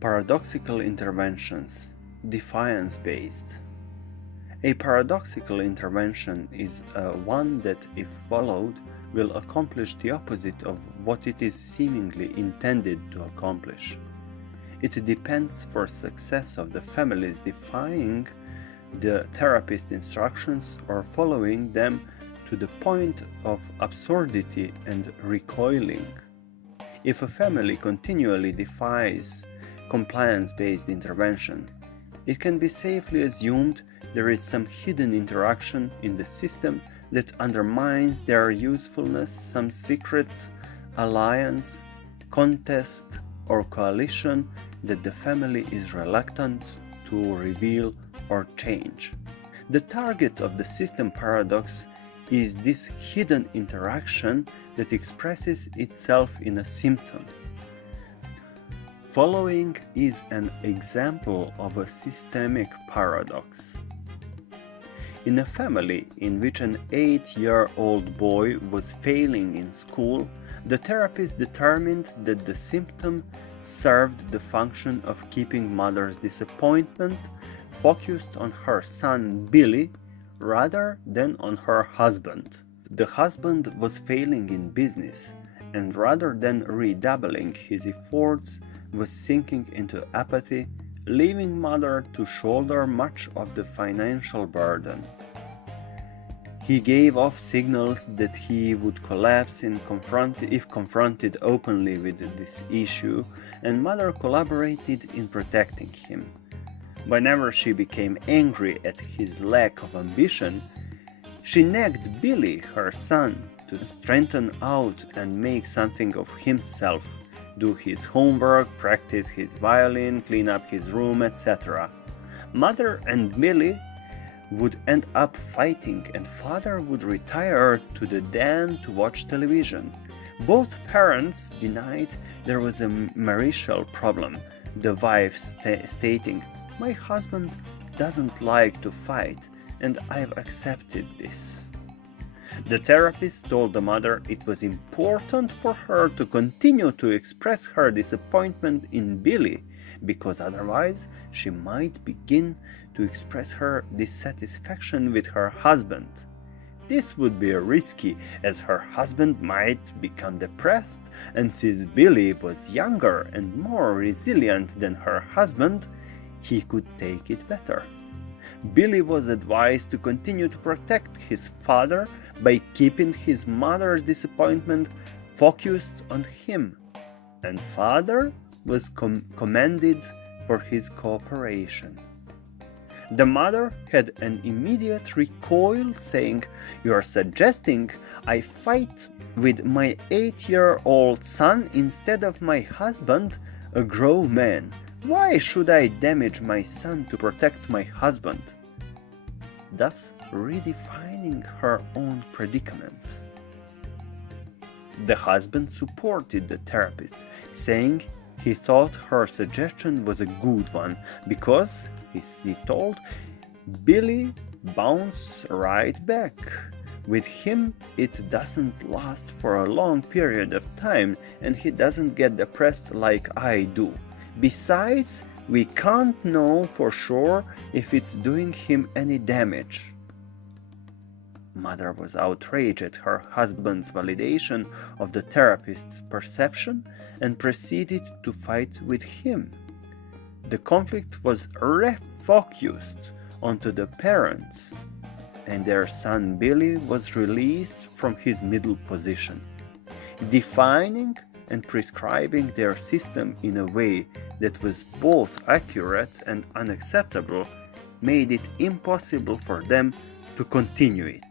Paradoxical interventions, defiance-based. A paradoxical intervention is one that, if followed, will accomplish the opposite of what it is seemingly intended to accomplish. It depends for success of the families defying the therapist's instructions or following them to the point of absurdity and recoiling. If a family continually defies compliance-based intervention, it can be safely assumed there is some hidden interaction in the system that undermines their usefulness, some secret alliance, contest, or coalition that the family is reluctant to reveal or change. The target of the system paradox is this hidden interaction that expresses itself in a symptom. Following is an example of a systemic paradox. In a family in which an 8-year-old boy was failing in school, the therapist determined that the symptom served the function of keeping mother's disappointment focused on her son Billy rather than on her husband. The husband was failing in business, and rather than redoubling his efforts, was sinking into apathy, leaving mother to shoulder much of the financial burden. He gave off signals that he would collapse if confronted openly with this issue, and mother collaborated in protecting him. Whenever she became angry at his lack of ambition, she nagged Billy, her son, to straighten out and make something of himself, do his homework, practice his violin, clean up his room, etc. Mother and Billy would end up fighting, and father would retire to the den to watch television. Both parents denied there was a marital problem, the wife stating, "My husband doesn't like to fight, and I've accepted this." The therapist told the mother it was important for her to continue to express her disappointment in Billy, because otherwise she might begin to express her dissatisfaction with her husband. This would be risky, as her husband might become depressed, and since Billy was younger and more resilient than her husband, he could take it better. Billy was advised to continue to protect his father by keeping his mother's disappointment focused on him, and father was commended for his cooperation. The mother had an immediate recoil, saying, "You are suggesting I fight with my 8-year-old son instead of my husband, a grown man. Why should I damage my son to protect my husband?" Thus redefining her own predicament. The husband supported the therapist, saying he thought her suggestion was a good one because, he told, Billy bounced right back. With him, it doesn't last for a long period of time, and he doesn't get depressed like I do. Besides, we can't know for sure if it's doing him any damage. Mother was outraged at her husband's validation of the therapist's perception and proceeded to fight with him. The conflict was refocused onto the parents, and their son Billy was released from his middle position. Defining and prescribing their system in a way that was both accurate and unacceptable made it impossible for them to continue it.